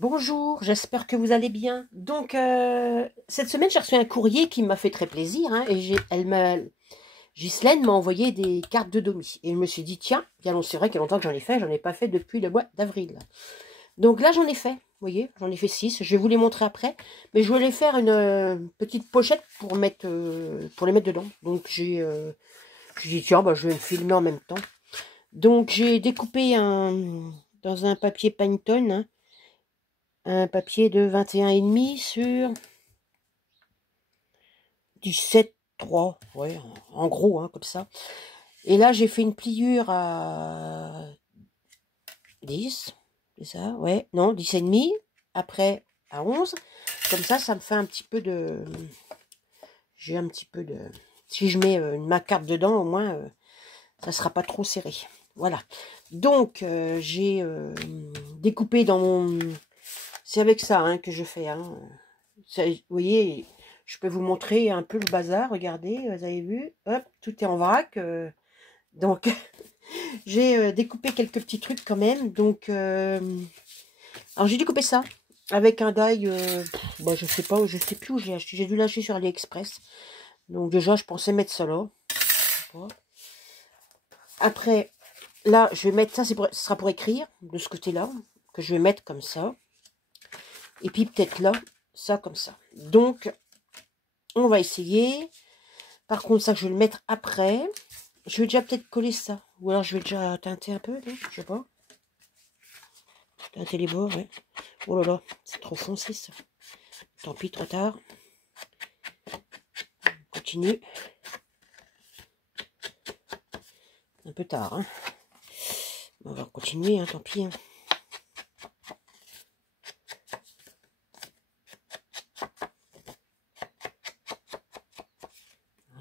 Bonjour, j'espère que vous allez bien. Donc, cette semaine, j'ai reçu un courrier qui m'a fait très plaisir. Hein, et Ghislaine m'a envoyé des cartes de Domi. Et je me suis dit, tiens, bien long, c'est vrai qu'il y a longtemps que j'en ai pas fait depuis le mois d'avril. Donc là, j'en ai fait, vous voyez, j'en ai fait 6. Je vais vous les montrer après. Mais je voulais faire une petite pochette pour les mettre dedans. Donc, j'ai dit, tiens, bah, je vais me filmer en même temps. Donc, j'ai découpé dans un papier Pantone, hein, un papier de 21,5 sur 17,3, ouais, en gros, hein, comme ça. Et là, j'ai fait une pliure à 10, c'est ça, ouais, non, 10,5, après à 11. Comme ça me fait un petit peu de... J'ai un petit peu de... Si je mets ma carte dedans, au moins, ça sera pas trop serré. Voilà. Donc, j'ai découpé dans mon... C'est avec ça hein, que je fais, hein. Vous voyez, je peux vous montrer un peu le bazar. Regardez, vous avez vu, hop, tout est en vrac. Donc, j'ai découpé quelques petits trucs quand même. Donc, alors j'ai découpé ça avec un die. Bah, je sais pas, je sais plus où j'ai acheté. J'ai dû l'acheter sur AliExpress. Donc déjà, je pensais mettre ça là. Après, là, je vais mettre ça. Ce sera pour écrire de ce côté-là que je vais mettre comme ça. Et puis peut-être là, ça comme ça. Donc, on va essayer. Par contre, ça, je vais le mettre après. Je vais déjà peut-être coller ça. Ou alors, je vais déjà teinter un peu. Non, je sais pas. Teinter les bords, ouais. Oh là là, c'est trop foncé, ça. Tant pis, trop tard. On continue. Un peu tard, hein. On va continuer, hein, tant pis. Hein.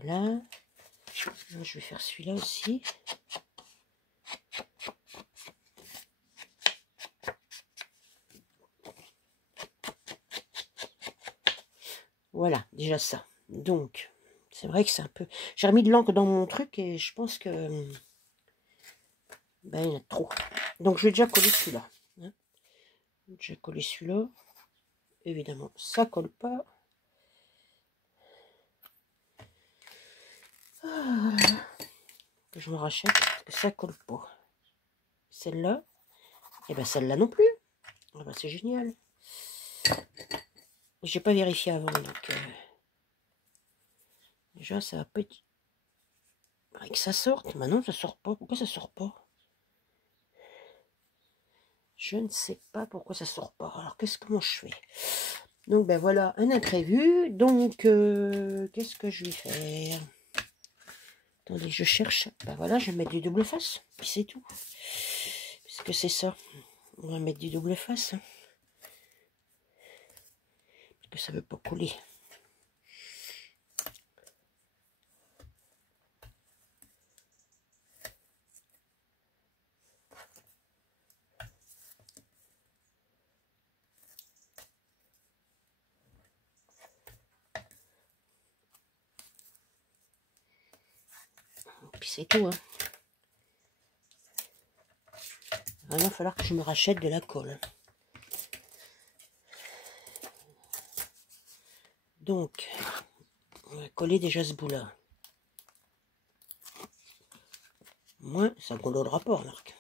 Voilà. Je vais faire celui-là aussi. Voilà, déjà ça. Donc, c'est vrai que c'est un peu... J'ai remis de l'encre dans mon truc et je pense que... Ben, il y en a trop. Donc, je vais déjà coller celui-là. Hein. Je vais coller celui-là. Évidemment, ça colle pas. Ah, que je me rachète parce que ça colle pas. Celle-là, et ben celle-là non plus. Ah ben, c'est génial. J'ai pas vérifié avant, donc déjà ça va pas être... Que ça sorte. Maintenant ça sort pas. Pourquoi ça sort pas? Je ne sais pas pourquoi ça sort pas. Alors comment je fais? Donc ben voilà un imprévu. Donc qu'est-ce que je vais faire? Attendez, je cherche. Ben voilà, je vais mettre du double face. Puis c'est tout. Puisque c'est ça. On va mettre du double face. Hein. Parce que ça veut pas coller. Puis c'est tout. Hein. Il va falloir que je me rachète de la colle. Donc, on va coller déjà ce bout-là. Moi, ça ne collera pas, remarque.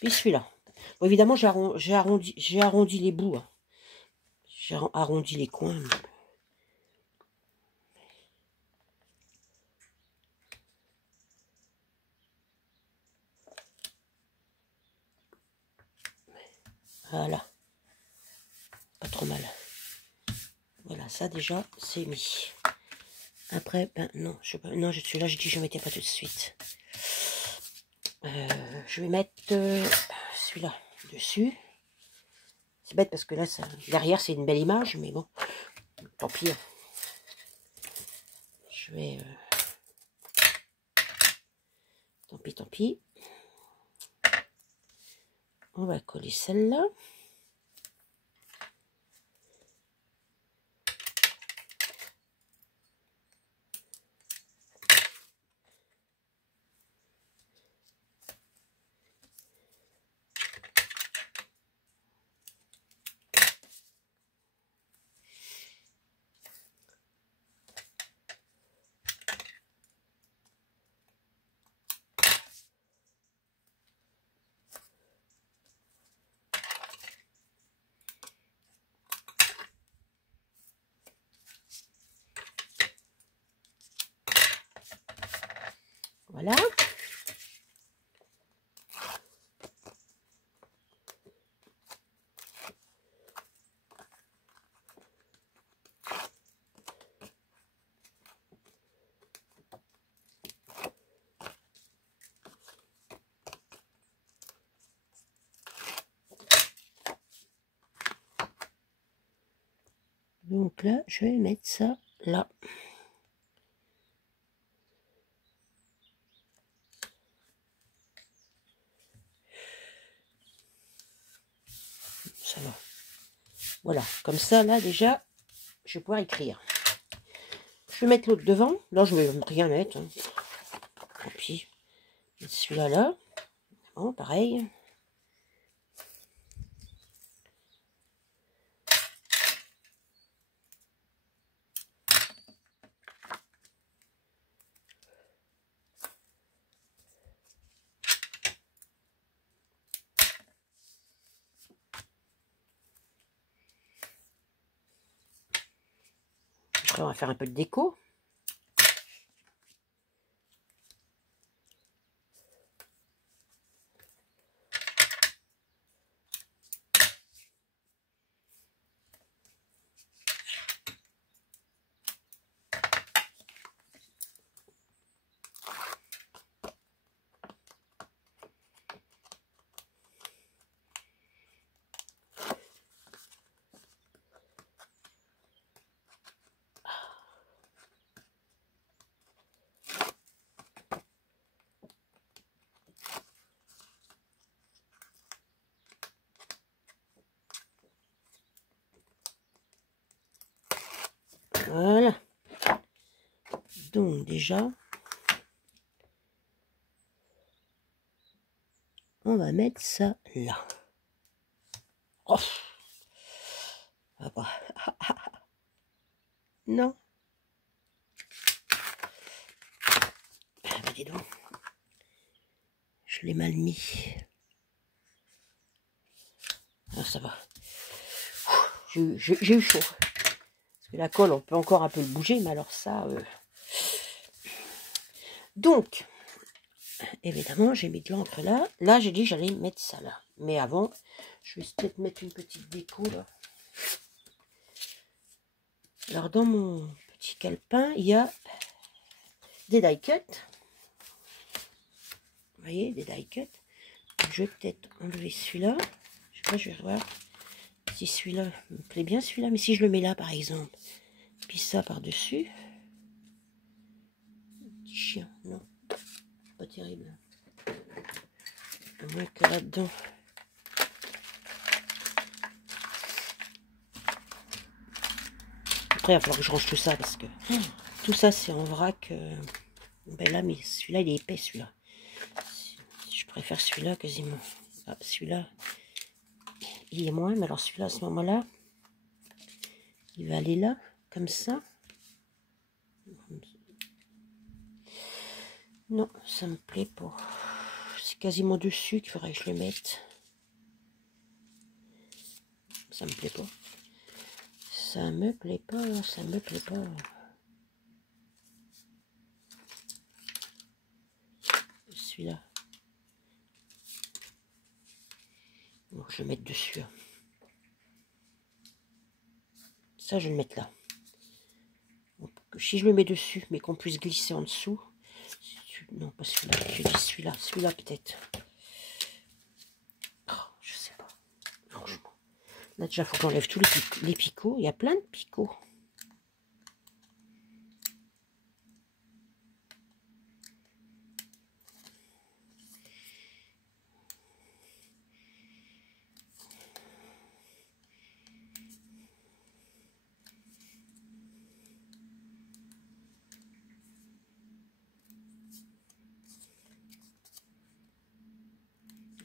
Puis celui-là. Bon, évidemment, j'ai arrondi les bouts. Hein. J'ai arrondi les coins. Voilà. Pas trop mal. Voilà, ça déjà, c'est mis. Après, ben non, je sais pas. Non, celui-là, j'ai dit que je ne mettais pas tout de suite. Je vais mettre celui-là dessus. C'est bête parce que là, derrière, c'est une belle image, mais bon, tant pis. Hein. Je vais... Tant pis, tant pis. On va coller celle-là. Voilà. Donc là, je vais mettre ça là. Ça va. Voilà, comme ça, là, déjà, je vais pouvoir écrire. Je vais mettre l'autre devant. Là, je ne vais rien mettre. Hein. Et puis, celui-là, là. Bon, pareil. Après, on va faire un peu de déco. Voilà. Donc, déjà, on va mettre ça là. Oh. Ah bah. Non. Ah bah dis donc. Je l'ai mal mis. Ah, ça va. J'ai eu chaud. Parce que la colle, on peut encore un peu le bouger, mais alors ça... Donc, évidemment, j'ai mis de l'encre là. Là, j'ai dit que j'allais mettre ça là. Mais avant, je vais peut-être mettre une petite déco là. Alors, dans mon petit calepin, il y a des die cuts. Vous voyez, des die cuts. Je vais peut-être enlever celui-là. Je sais pas, je vais voir si celui-là me plaît bien, celui-là. Mais si je le mets là, par exemple, puis ça par-dessus. Petit chien, non. Pas terrible. À moins que là-dedans... Après, il va falloir que je range tout ça parce que tout ça, c'est en vrac. Ben là, mais celui-là, il est épais, celui-là. Je préfère celui-là quasiment. Ah, celui-là, il est moins, mais alors celui-là, à ce moment-là, il va aller là, comme ça. Non, ça me plaît pas. C'est quasiment dessus qu'il faudrait que je le mette. Ça me plaît pas. Ça me plaît pas, ça me plaît pas. Celui-là. Bon, je vais le mettre dessus. Ça, je vais le mettre là. Donc, si je le mets dessus, mais qu'on puisse glisser en dessous. Non, pas celui-là. Je dis celui-là. Celui-là, peut-être. Oh, je sais pas. Franchement. Là, déjà, il faut que j'enlève tous les picots. Il y a plein de picots.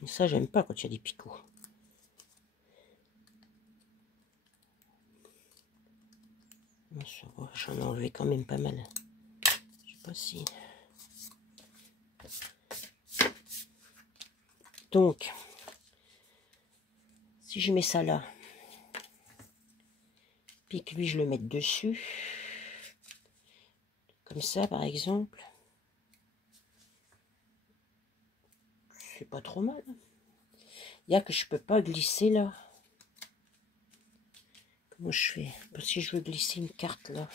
Et ça, j'aime pas quand il y a des picots. J'en ai enlevé quand même pas mal. Je sais pas si... Donc, si je mets ça là, puis que lui, je le mette dessus, comme ça, par exemple. c'est pas trop mal. Il y a que je peux pas glisser là. Comment je fais? Si je veux glisser une carte là.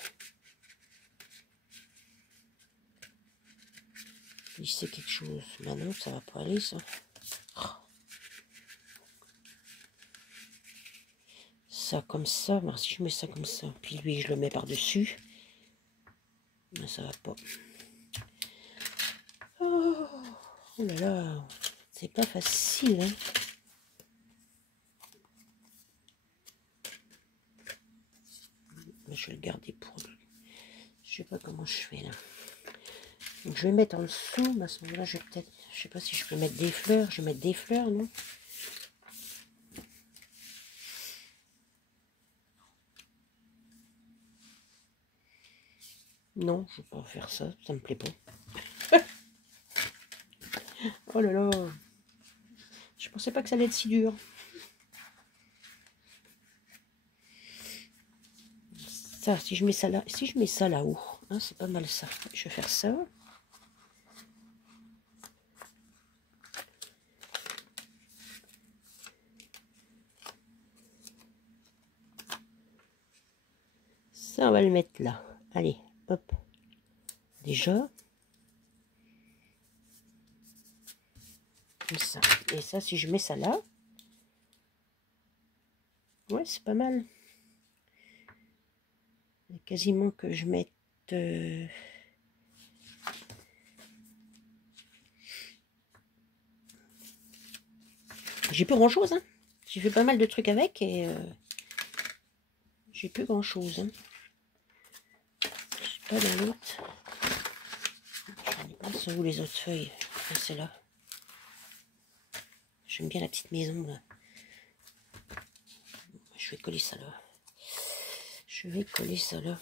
Glisser quelque chose. Ben non, ça va pas aller ça. Oh. Ça comme ça. Ben, si je mets ça comme ça, puis lui je le mets par-dessus. Ben, ça va pas. Oh, oh là là. C'est pas facile, hein. Je vais le garder pour lui. Je sais pas comment je fais là. Donc je vais mettre en dessous, mais à ce moment-là, je vais peut-être, je sais pas si je peux mettre des fleurs. Je vais mettre des fleurs, non? Non, je vais pas faire ça, ça me plaît pas. Oh là là, je pensais pas que ça allait être si dur. Ça, si je mets ça là, si je mets ça là-haut, hein, c'est pas mal ça. Je vais faire ça. Ça, on va le mettre là. Allez, hop. Déjà. Comme ça. Et ça, si je mets ça là. Ouais, c'est pas mal. Il y a quasiment que je mette... J'ai plus grand chose, hein. J'ai fait pas mal de trucs avec et j'ai plus grand chose, hein. Je sais pas dans l'autre. J'en ai pas. Sont où les autres feuilles? Ah, c'est là. J'aime bien la petite maison là. Je vais coller ça là. Je vais coller ça là.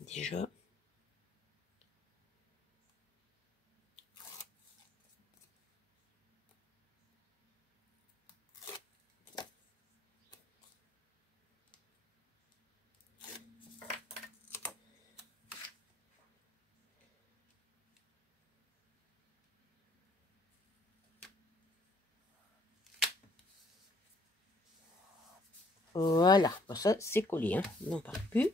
Déjà. Voilà, bon, ça c'est collé, hein. On n'en parle plus.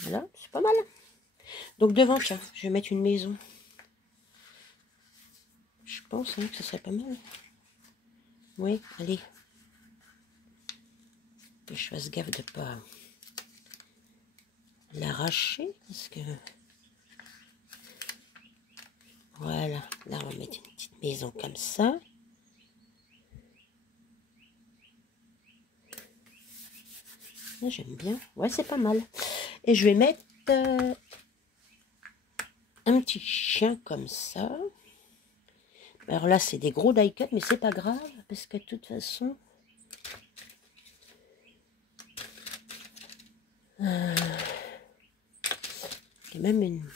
Voilà, c'est pas mal. Donc devant, tiens, je vais mettre une maison. Je pense hein, que ça serait pas mal. Oui, allez. Que je fasse gaffe de pas l'arracher. Parce que... Voilà, là on va mettre une petite maison comme ça. J'aime bien. Ouais, c'est pas mal. Et je vais mettre un petit chien comme ça. Alors là, c'est des gros die-cut, mais c'est pas grave. Parce que de toute façon... Il y a même une...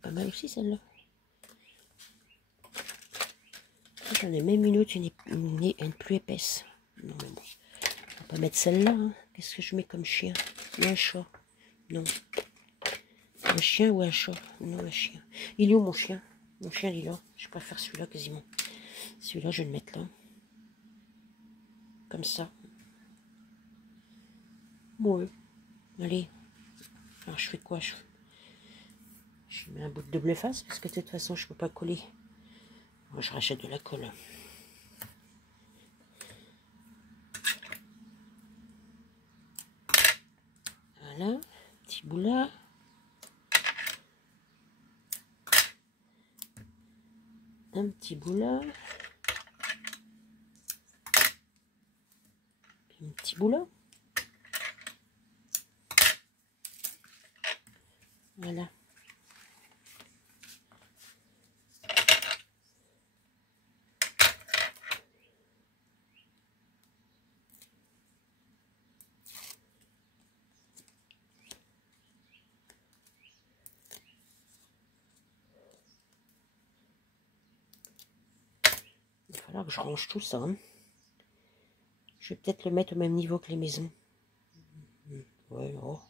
Pas mal aussi, celle-là. J'en ai même une autre, une plus épaisse. Non, mais bon. On va pas mettre celle-là. Hein. Qu'est-ce que je mets comme chien? Ou un chat? Non. Un chien ou un chat? Non, un chien. Il est où mon chien? Mon chien, il est là. Je préfère celui-là quasiment. Celui-là, je vais le mettre là. Comme ça. Ouais. Allez. Alors, je fais quoi? Je mets un bout de double face parce que de toute façon, je peux pas coller. Moi, je rachète de la colle. Voilà. Petit bout là. Un petit bout là. Un petit bout là. Voilà. Il va falloir que je range tout ça. Hein. Je vais peut-être le mettre au même niveau que les maisons. Ouais, oh.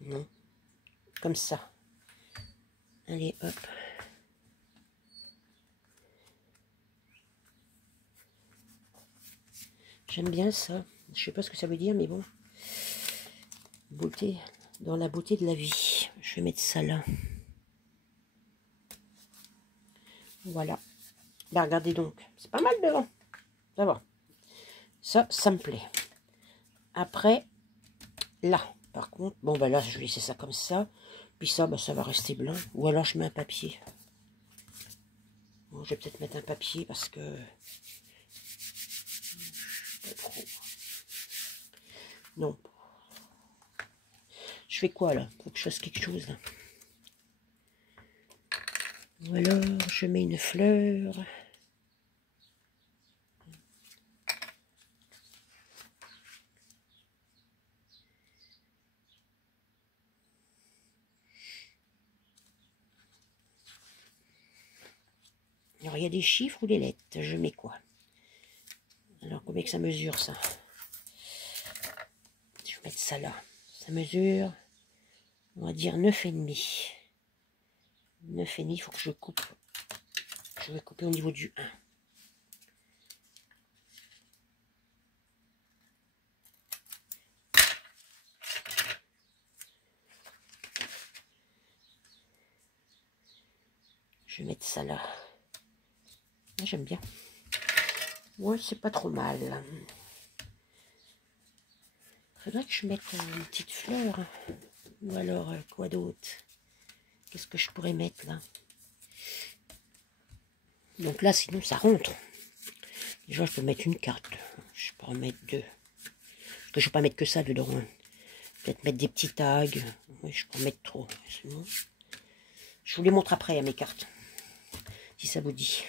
Non. Comme ça. Allez, hop. J'aime bien ça. Je sais pas ce que ça veut dire, mais bon. Beauté, dans la beauté de la vie. Je vais mettre ça là. Voilà. Bah, regardez donc. C'est pas mal devant. Ça va. Ça me plaît. Après, là, par contre, bon, bah là, je vais laisser ça comme ça. Puis ça, bah, ça va rester blanc. Ou alors, je mets un papier. Bon, je vais peut-être mettre un papier parce que... Pas trop. Non. Je fais quoi, là? Faut que je fasse quelque chose, là. Ou alors, je mets une fleur. Alors, il y a des chiffres ou des lettres. Je mets quoi? Alors, combien que ça mesure, ça? Je vais mettre ça là. Ça mesure, on va dire 9,5. 9,5, il faut que je coupe. Je vais couper au niveau du 1. Je vais mettre ça là. J'aime bien. Ouais, c'est pas trop mal. Faudrait que je mette une petite fleur. Ou alors, quoi d'autre? Qu'est-ce que je pourrais mettre là? Donc là, sinon, ça rentre. Déjà, je peux mettre une carte. Je peux en mettre 2. Parce que je ne vais pas mettre que ça dedans. Hein. Peut-être mettre des petits tags. Oui, je peux en mettre trop. Sinon, je vous les montre après à mes cartes. Si ça vous dit.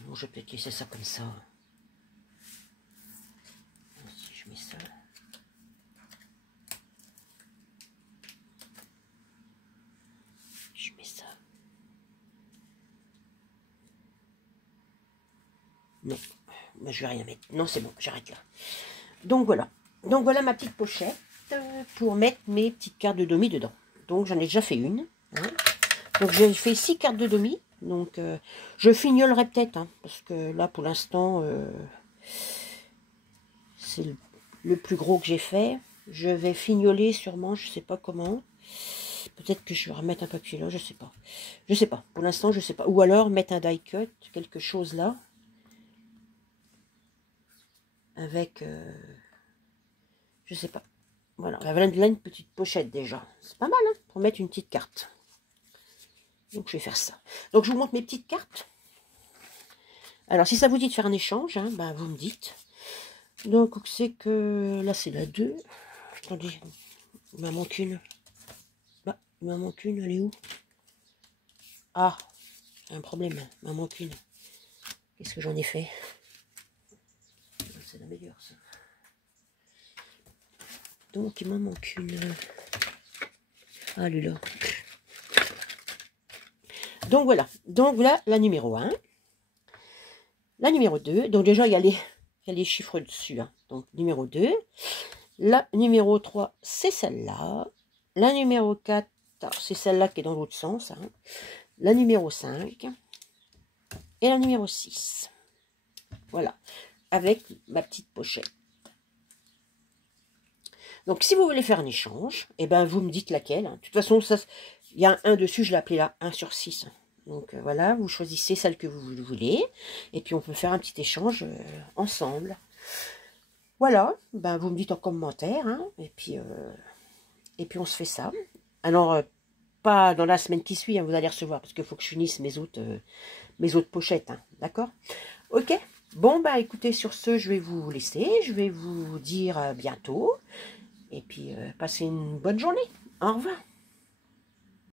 Bon, je vais peut-être laisser ça comme ça. Si je mets ça. Je mets ça. Non, moi, je vais rien mettre. Non, c'est bon, j'arrête là. Donc voilà. Donc voilà ma petite pochette pour mettre mes petites cartes de demi dedans. Donc j'en ai déjà fait une. Hein. Donc j'ai fait 6 cartes de demi. Donc je fignolerai peut-être. Hein, parce que là pour l'instant c'est le plus gros que j'ai fait. Je vais fignoler sûrement, je sais pas comment. Peut-être que je vais remettre un papier là, je sais pas. Je sais pas. Pour l'instant je sais pas. Ou alors mettre un die cut, quelque chose là. Avec... je sais pas. Voilà, là une petite pochette déjà. C'est pas mal, hein, pour mettre une petite carte. Donc, je vais faire ça. Donc, je vous montre mes petites cartes. Alors, si ça vous dit de faire un échange, hein, ben, vous me dites. Donc, c'est que... Là, c'est la 2. Attendez, il m'en manque une. Bah, il m'en manque une, elle est où? Ah, un problème, il m'en manque une. Qu'est-ce que j'en ai fait? C'est la meilleure, ça. Donc, il m'en manque une. Ah, lui là. Donc, voilà la numéro 1. La numéro 2. Donc, déjà, il y a les chiffres dessus. Hein. Donc, numéro 2. La numéro 3, c'est celle-là. La numéro 4, c'est celle-là qui est dans l'autre sens. Hein. La numéro 5. Et la numéro 6. Voilà. Avec ma petite pochette. Donc, si vous voulez faire un échange, eh ben, vous me dites laquelle. Hein. De toute façon, il y a un 1 dessus, je l'ai appelé là 1 sur 6. Donc, voilà, vous choisissez celle que vous voulez. Et puis, on peut faire un petit échange ensemble. Voilà, ben, vous me dites en commentaire. Hein, et puis, on se fait ça. Alors, pas dans la semaine qui suit, hein, vous allez recevoir. Parce qu'il faut que je finisse mes autres pochettes. Hein, d'accord? Ok. Bon, bah écoutez, sur ce, je vais vous laisser. Je vais vous dire à bientôt. Et puis, passez une bonne journée. Au revoir.